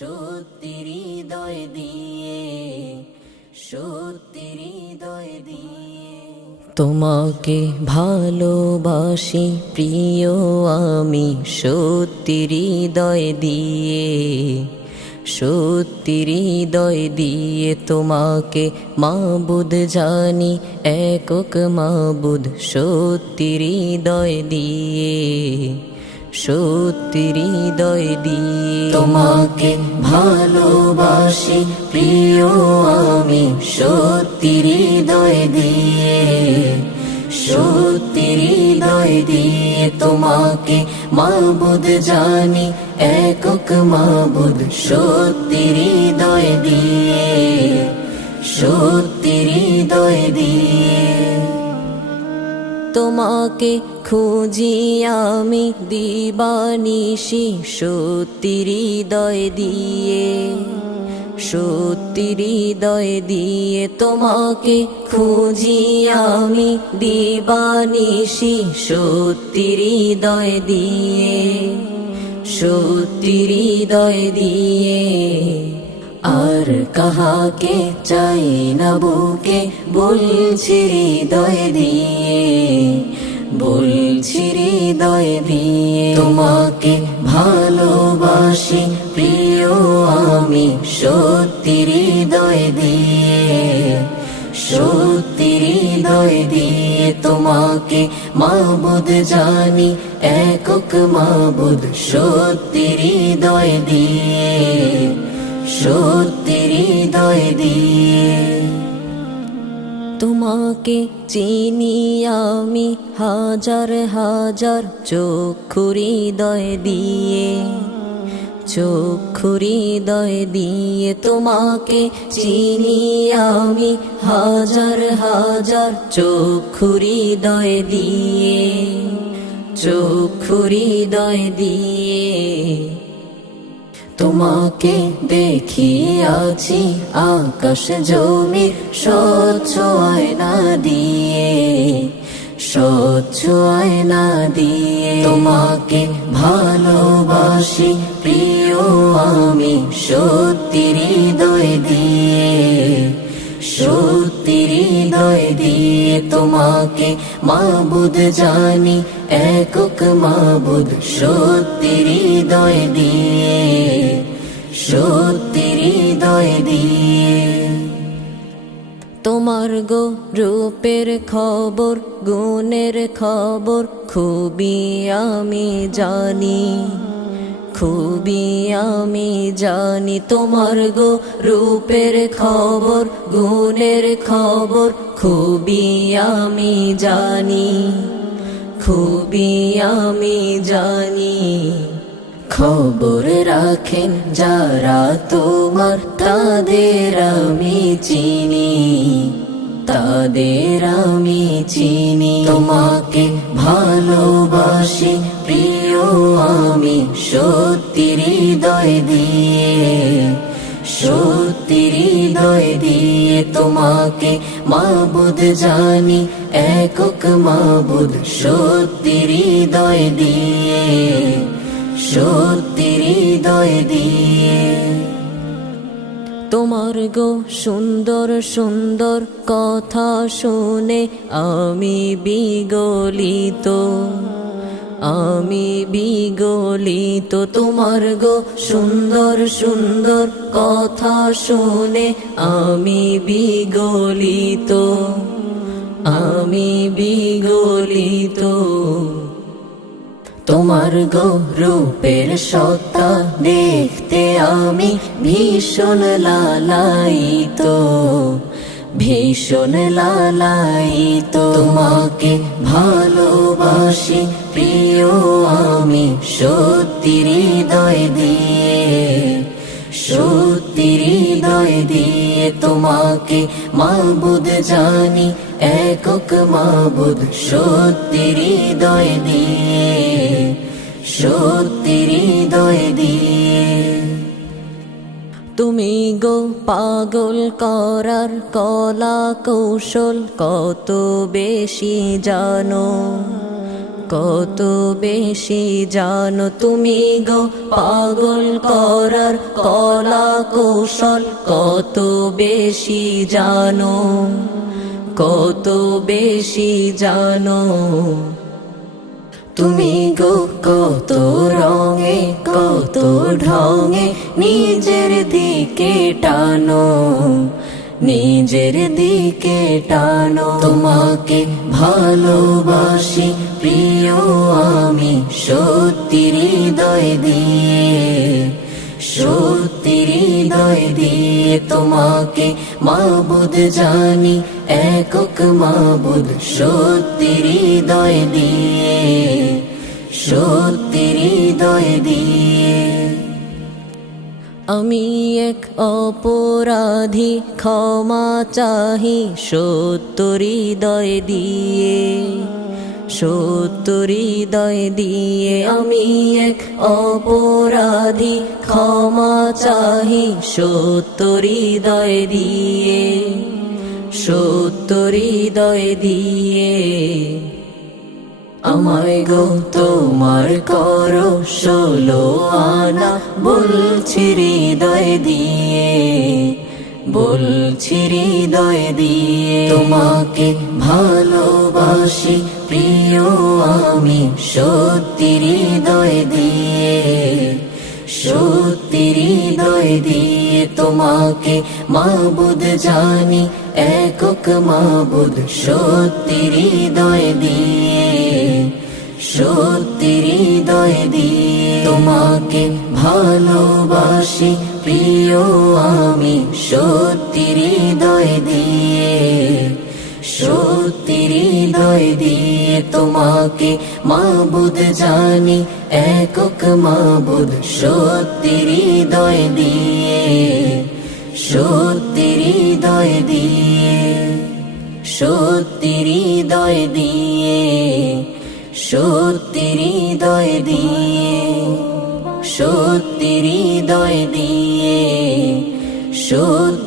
দিয়ে দিয়ে। তোমাকে ভালোবাসি, প্রিয় আমি, সত্যি হৃদয় দিয়ে, সত্যি হৃদয় দিয়ে তোমাকে মাবুদ জানি, একক মাবুদ, সত্যি হৃদয় দিয়ে। সত্যি হৃদয় দিয়ে। তোমাকে ভালোবাসি, প্রিয় আমি সত্যি হৃদয় দিয়ে। সত্যি হৃদয় দিয়ে তোমাকে মাবুদ জানি, একক মাবুদ সত্যি হৃদয় দিয়ে। সত্যি হৃদয় দিয়ে তোমাকে খুঁজি আমি দিবানিশি সত্যি হৃদয় দিয়ে। সত্যি হৃদয় দিয়ে তোমাকে খুঁজি আমি দিবানিশি সত্যি হৃদয় দিয়ে। সত্যি হৃদয় দিয়ে আর কাহাকে চাই না বুকে, বলছি হৃদয় দিয়ে, বলছি হৃদয় দিয়ে। তোমাকে ভালোবাসি, প্রিয় আমি, সত্যি হৃদয় দিয়ে, সত্যি হৃদয় দিয়ে। তোমাকে মাবুদ জানি, একক মাবুদ, সত্যি হৃদয় দিয়ে। সত্যি হৃদয় দিয়ে তোমাকে চিনি আমি হাজার হাজার চক্ষু হৃদয় দিয়ে, চক্ষু হৃদয় দিয়ে তোমাকে চিনি আমি হাজার হাজার চক্ষু হৃদয় দিয়ে, চক্ষু হৃদয় দিয়ে। তোমাকে দেখিয়াছি আকাশ জমি স্বচ্ছ আয়না দিয়ে, স্বচ্ছ আয়না দিয়ে। তোমাকে ভালোবাসি, প্রিয় আমি, সত্যি হৃদয় দিয়ে, সত্যি হৃদয় দিয়ে। তোমাকে মাবুদ জানি, একক মাবুদ, সত্যি হৃদয় দিয়ে। তোমার রূপের খবর, গুণের খবর, খুবই আমি জানি, খুবই আমি জানি তোমার গো রূপের খবর, গুণের খবর, খুবই আমি জানি, খুবই আমি জানি। খবর রাখেন যারা তোমার, তাদের আমি চিনি। তাদের আমি চিনি। তোমাকে ভালোবাসি, প্রিয় আমি। সত্যি হৃদয় দিয়ে, সত্যি হৃদয় দিয়ে তোমাকে মাবুদ জানি, একক মাবুদ। সত্যি হৃদয় দিয়ে, সত্যি হৃদয় দিয়ে তোমার গো সুন্দর সুন্দর কথা শুনে আমি বিগলিত। আমি বিগলিত, তোমার গো সুন্দর সুন্দর কথা শুনে আমি বিগলিত। আমি বিগলিত। তোমার গো রূপের সত্তা দেখতে আমি ভীষণ লালায়িত ভীষণ লালায়িত। তোমাকে ভালোবাসি, প্রিয় আমি, সত্যি হৃদয় দিয়ে, সত্যি হৃদয় দিয়ে তোমাকে মাবুদ জানি, একক মাবুদ, সত্যি হৃদয় দিয়ে। সত্যি হৃদয় দিয়ে। তুমি গো পাগল করার কলা কৌশল কত বেশি জানো? কত বেশি জানো তুমি গো পাগল করার কলা কৌশল কত বেশি জানো? কত বেশি জানো? তুমি গো, কত রঙে, কত ঢঙে নিজের দিকে টানো, নিজের দিকে টানো। তোমাকে ভালোবাসি, প্রিয় আমি সত্যি হৃদয় দিয়ে। সত্যি হৃদয় দিয়ে তোমাকে মাবুদ জানি, একক মাবুদ। সত্যি হৃদয় দিয়ে সত্যি হৃদয় দিয়ে। আমি এক অপরাধী, ক্ষমা চাহি সত্য হৃদয় দিয়ে। সত্য হৃদয় দিয়ে আমি এক অপরাধী, ক্ষমা চাহি। সত্য হৃদয় দিয়ে সত্য হৃদয় দিয়ে। আমায় গো, তোমার করো ষোলো আনা। বলছি হৃদয় দিয়ে, বলছি হৃদয় দিয়ে। তোমাকে ভালোবাসি প্রিয় আমি সত্যি হৃদয় দিয়ে সত্যি হৃদয় দিয়ে তোমাকে মাবুদ জানি, একক মাবুদ সত্যি হৃদয় দিয়ে সত্যি হৃদয় দিয়ে তোমাকে ভালোবাসি, প্রিয় আমি সত্যি হৃদয় দিয়ে। সত্যি হৃদয় দিয়ে তোমাকে মাবুদ জানি, একক মাবুদ সত্যি হৃদয় দিয়ে সত্যি হৃদয় দিয়ে সত্যি হৃদয় দিয়ে সত্যি হৃদয় দিয়ে সত্যি হৃদয় দিয়ে সত্যি